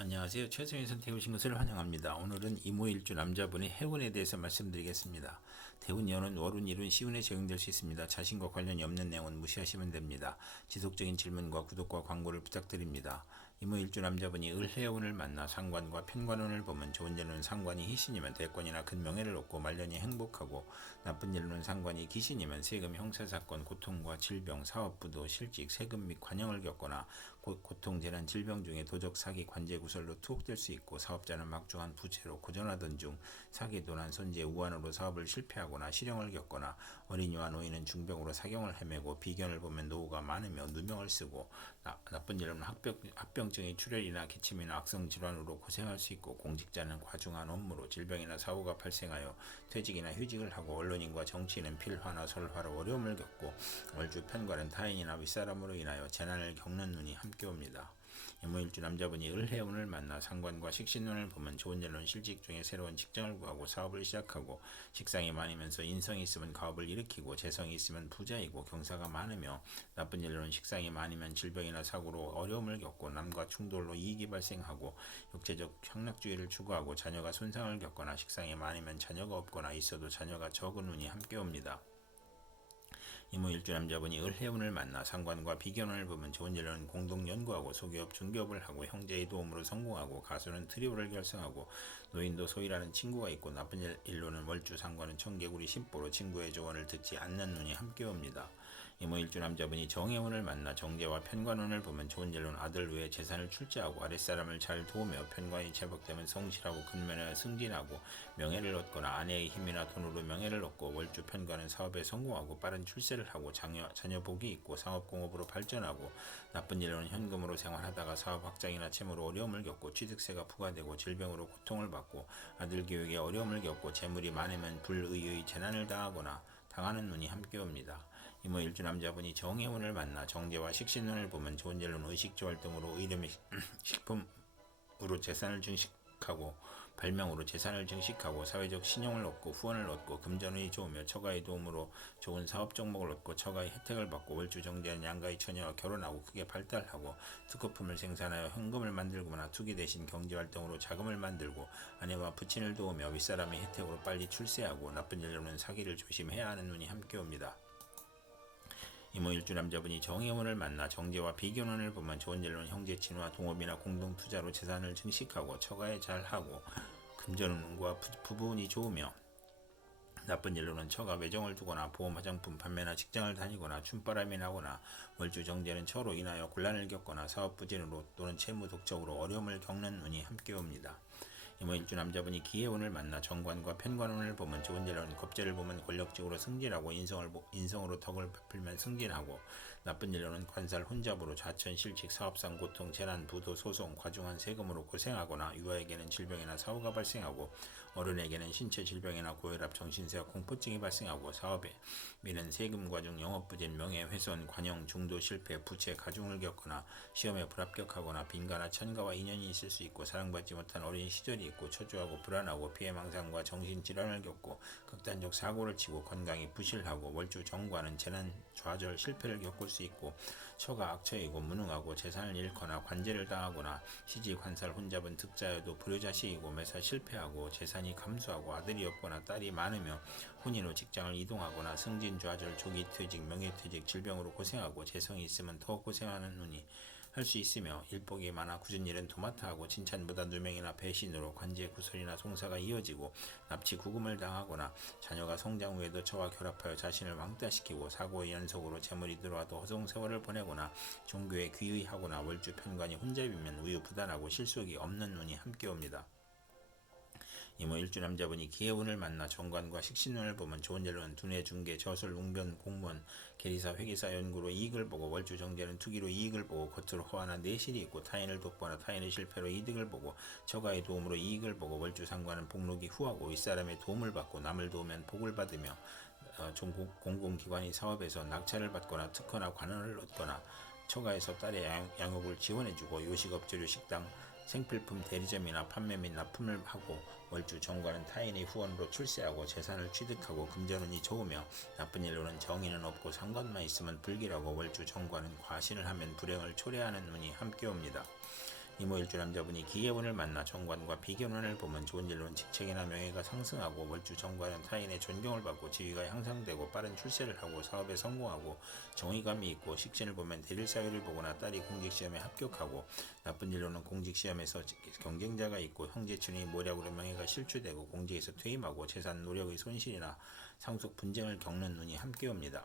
안녕하세요. 최선희 선택해 오신 것을 환영합니다. 오늘은 이모일주 남자분의 해운에 대해서 말씀드리겠습니다. 대운, 연운, 월운, 일운, 시운에 적용될 수 있습니다. 자신과 관련이 없는 내용은 무시하시면 됩니다. 지속적인 질문과 구독과 광고를 부탁드립니다. 이모일주 남자분이 을해운을 만나 상관과 편관운을 보면 좋은 일로는 상관이 희신이면 대권이나 큰 명예를 얻고 말년이 행복하고, 나쁜 일로는 상관이 기신이면 세금, 형사사건, 고통과 질병, 사업부도, 실직, 세금 및 관영을 겪거나 고통, 재난, 질병 중에 도적, 사기, 관제, 구설로 투옥될 수 있고, 사업자는 막중한 부채로 고전하던 중 사기, 도난, 손재, 우환으로 사업을 실패하거나 실형을 겪거나, 어린이와 노인은 중병으로 사경을 헤매고, 비견을 보면 노후가 많으며 누명을 쓰고, 나쁜 일은 합병증의 출혈이나 기침이나 악성 질환으로 고생할 수 있고, 공직자는 과중한 업무로 질병이나 사고가 발생하여 퇴직이나 휴직을 하고, 언론인과 정치인은 필화나 설화로 어려움을 겪고, 월주 편관은 타인이나 윗사람으로 인하여 재난을 겪는 눈이 함께 옵니다. 이모일주 남자분이 을해운을 만나 상관과 식신운을 보면 좋은 일로는 실직 중에 새로운 직장을 구하고 사업을 시작하고, 식상이 많으면서 인성이 있으면 가업을 일으키고, 재성이 있으면 부자이고, 경사가 많으며, 나쁜 일로는 식상이 많으면 질병이나 사고로 어려움을 겪고, 남과 충돌로 이익이 발생하고, 육체적 향락주의를 추구하고, 자녀가 손상을 겪거나, 식상이 많으면 자녀가 없거나 있어도 자녀가 적은 운이 함께 옵니다. 이모일주 남자분이 을해운을 만나 상관과 비견운을 보면 좋은 일로는 공동 연구하고, 소기업, 중기업을 하고, 형제의 도움으로 성공하고, 가수는 트리오를 결성하고, 노인도 소이라는 친구가 있고, 나쁜 일로는 월주 상관은 청개구리 심보로 친구의 조언을 듣지 않는 눈이 함께 옵니다. 이모일주 남자분이 정해운을 만나 정제와 편관운을 보면 좋은 일로는 아들 외에 재산을 출자하고, 아랫사람을 잘 도우며, 편관이 제복되면 성실하고 근면에 승진하고, 명예를 얻거나, 아내의 힘이나 돈으로 명예를 얻고, 월주 편관은 사업에 성공하고 빠른 출세를 하고, 자녀 복이 있고 상업공업으로 발전하고, 나쁜 일로는 현금으로 생활하다가 사업 확장이나 채무로 어려움을 겪고, 취득세가 부과되고, 질병으로 고통을 받고, 아들 교육에 어려움을 겪고, 재물이 많으면 불의의 재난을 당하는 눈이 함께 옵니다. 이모일주 남자분이 정해운을 만나 정제와 식신운을 보면 좋은 일로는 의식주 활동으로 의료 식품으로 재산을 증식하고, 발명으로 재산을 증식하고, 사회적 신용을 얻고 후원을 얻고, 금전운이 좋으며 처가의 도움으로 좋은 사업 종목을 얻고, 처가의 혜택을 받고, 월주 정제는 양가의 처녀와 결혼하고 크게 발달하고, 특허품을 생산하여 현금을 만들거나 투기 대신 경제활동으로 자금을 만들고, 아내와 부친을 도우며 윗사람의 혜택으로 빨리 출세하고, 나쁜 일로는 사기를 조심해야 하는 눈이 함께 옵니다. 이모일주 남자분이 정해운을 만나 정제와 비견운을 보면 좋은 일로는 형제 친구와 동업이나 공동 투자로 재산을 증식하고, 처가에 잘하고, 금전운과 부부운이 좋으며, 나쁜 일로는 처가 외정을 두거나 보험 화장품 판매나 직장을 다니거나 춤바람이 나거나, 월주 정제는 처로 인하여 곤란을 겪거나 사업 부진으로 또는 채무 독촉으로 어려움을 겪는 운이 함께 옵니다. 이모일주 남자분이 기해운을 만나 정관과 편관운을 보면 좋은 일로는 겁재를 보면 권력적으로 승진하고, 인성으로 덕을 베풀면 승진하고, 나쁜 일로는 관살 혼잡으로 좌천, 실직, 사업상 고통, 재난, 부도, 소송, 과중한 세금으로 고생하거나, 유아에게는 질병이나 사고가 발생하고, 어른에게는 신체 질병이나 고혈압, 정신세와 공포증이 발생하고, 사업에 미는 세금 과중, 영업부진, 명예훼손, 관용, 중도 실패, 부채, 가중을 겪거나, 시험에 불합격하거나, 빈가나 천가와 인연이 있을 수 있고, 사랑받지 못한 어린 시절이 있고, 초조하고 불안하고 피해망상과 정신질환을 겪고, 극단적 사고를 치고, 건강이 부실하고, 월주 정관은 재난, 좌절, 실패를 겪을 수 있고, 처가 악처이고 무능하고, 재산을 잃거나 관제를 당하거나, 시집 관살 혼잡은 득자여도 불효자식이고 매사 실패하고, 재산이 감소하고, 아들이 없거나 딸이 많으며 혼인 후 직장을 이동하거나, 승진, 좌절, 조기 퇴직, 명예퇴직, 질병으로 고생하고, 재성이 있으면 더 고생하는 눈이 할 수 있으며, 일복이 많아 굳은 일은 도맡아 하고, 칭찬보다 누명이나 배신으로 관제, 구설이나 송사가 이어지고, 납치, 구금을 당하거나, 자녀가 성장 후에도 저와 결합하여 자신을 왕따시키고, 사고의 연속으로 재물이 들어와도 허송세월을 보내거나, 종교에 귀의하거나, 월주 편관이 혼잡이면 우유부단하고 실속이 없는 운이 함께 옵니다. 이모일주 남자분이 기해운을 만나 정관과 식신운을 보면 좋은 일로는 두뇌, 중개, 저술, 웅변, 공무원, 계리사, 회계사, 연구로 이익을 보고, 월주 정제는 투기로 이익을 보고, 겉으로 허하나 내실이 있고, 타인을 돕거나 타인의 실패로 이득을 보고, 처가의 도움으로 이익을 보고, 월주 상관은 복록이 후하고, 윗사람의 도움을 받고, 남을 도우면 복을 받으며, 공공기관이 사업에서 낙찰을 받거나 특허나 관원을 얻거나, 처가에서 딸의 양육을 지원해주고, 요식업재료 식당, 생필품 대리점이나 판매 및 납품을 하고, 월주 정관은 타인의 후원으로 출세하고, 재산을 취득하고, 금전운이 좋으며, 나쁜 일로는 정의는 없고 상관만 있으면 불길하고, 월주 정관은 과신을 하면 불행을 초래하는 운이 함께 옵니다. 이모일주 남자분이 기해운을 만나 정관과 비견운을 보면 좋은 일로는 직책이나 명예가 상승하고 월주 정관은 타인의 존경을 받고 지위가 향상되고 빠른 출세를 하고 사업에 성공하고 정의감이 있고 식신을 보면 대릴사회를 보거나 딸이 공직시험에 합격하고 나쁜 일로는 공직시험에서 경쟁자가 있고 형제친이 모략으로 명예가 실추되고 공직에서 퇴임하고 재산 노력의 손실이나 상속 분쟁을 겪는 운이 함께 옵니다.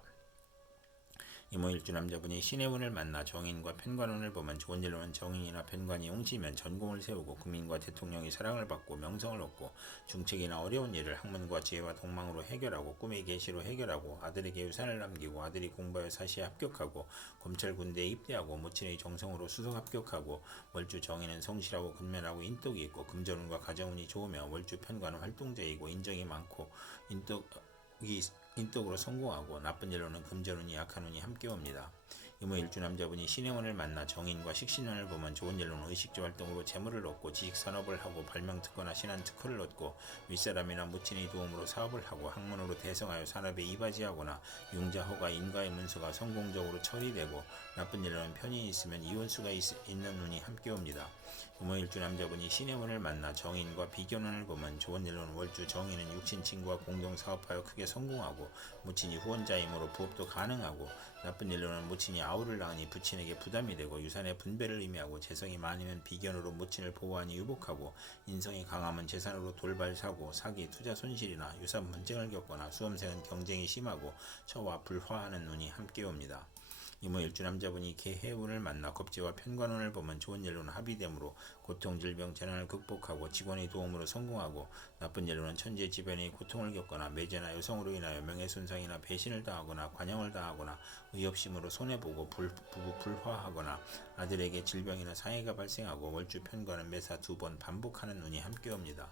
이모일주 남자분이 신의 운을 만나 정인과 편관운을 보면 좋은 일로는 정인이나 편관이 옹치면 전공을 세우고 국민과 대통령의 사랑을 받고 명성을 얻고 중책이나 어려운 일을 학문과 지혜와 동망으로 해결하고 꿈의 계시로 해결하고 아들에게 유산을 남기고 아들이 공부하여 사시에 합격하고 검찰 군대에 입대하고 모친의 정성으로 수석 합격하고 월주 정인은 성실하고 근면하고 인덕이 있고 금전운과 가정운이 좋으며 월주 편관은 활동적이고 인정이 많고 인덕으로 성공하고 나쁜 일로는 금전운이 약한 운이 함께 옵니다. 이모일주 남자분이 신의 운을 만나 정인과 식신운을 보면 좋은 일로는 의식주 활동으로 재물을 얻고 지식산업을 하고 발명특허나 신한특허를 얻고 윗사람이나 모친의 도움으로 사업을 하고 학문으로 대성하여 산업에 이바지하거나 융자허가 인가의 문서가 성공적으로 처리되고 나쁜 일로는 편인이 있으면 이혼수가 있는 운이 함께 옵니다. 이모일주 남자분이 신의 운을 만나 정인과 비견운을 보면 좋은 일로는 월주 정인은 육친 친구와 공동 사업하여 크게 성공하고 모친이 후원자이므로 부업도 가능하고 나쁜 일로는 모친이 아우를 낳으니 부친에게 부담이 되고 유산의 분배를 의미하고 재성이 많으면 비견으로 모친을 보호하니 유복하고 인성이 강하면 재산으로 돌발 사고 사기 투자 손실이나 유산 분쟁을 겪거나 수험생은 경쟁이 심하고 처와 불화하는 운이 함께 옵니다. 이모일주 남자분이 개해운을 만나 겁재와 편관운을 보면 좋은 일로는 합의됨으로 고통, 질병, 재난을 극복하고 직원의 도움으로 성공하고 나쁜 일로는 천재지변의 고통을 겪거나 매제나 여성으로 인하여 명예손상이나 배신을 당하거나 관용을 당하거나 의협심으로 손해보고 부부 불화하거나 아들에게 질병이나 상해가 발생하고 월주 편관은 매사 2번 반복하는 운이 함께 옵니다.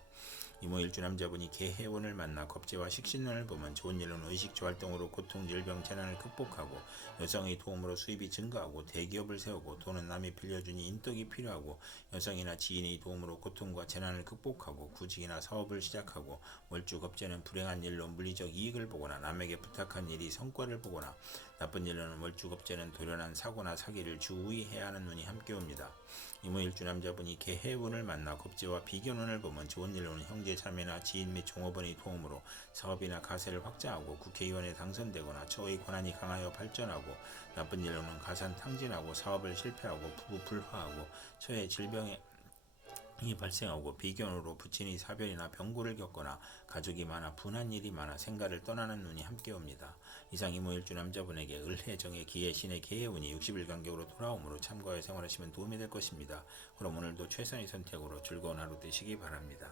이모일주 남자분이 개해운을 만나 겁재와 식신운을 보면 좋은 일로는 의식주 활동으로 고통, 질병, 재난을 극복하고 여성의 도움으로 수입이 증가하고 대기업을 세우고 돈은 남이 빌려주니 인덕이 필요하고 여성이나 지인의 도움으로 고통과 재난을 극복하고 구직이나 사업을 시작하고 월주 겁재는 불행한 일로 물리적 이익을 보거나 남에게 부탁한 일이 성과를 보거나 나쁜 일로는 월주 겁재는 돌연한 사고나 사기를 주의해야 하는 운이 함께 옵니다. 이모일주 남자분이 개해운을 만나 겁재와 비견운을 보면 좋은 일로는 형제 자매나 지인 및 종업원의 도움으로 사업이나 가세를 확장하고 국회의원에 당선되거나 처의 권한이 강하여 발전하고 나쁜 일로는 가산 탕진하고 사업을 실패하고 부부 불화하고 처의 질병에 이 발생하고 비견으로 부친이 사별이나 병고를 겪거나 가족이 많아 분한 일이 많아 생가를 떠나는 운이 함께 옵니다. 이상 이모일주 남자분에게 을해정의 기해 신의 개해운이 60일 간격으로 돌아오므로 참고하여 생활하시면 도움이 될 것입니다. 그럼 오늘도 최선의 선택으로 즐거운 하루 되시기 바랍니다.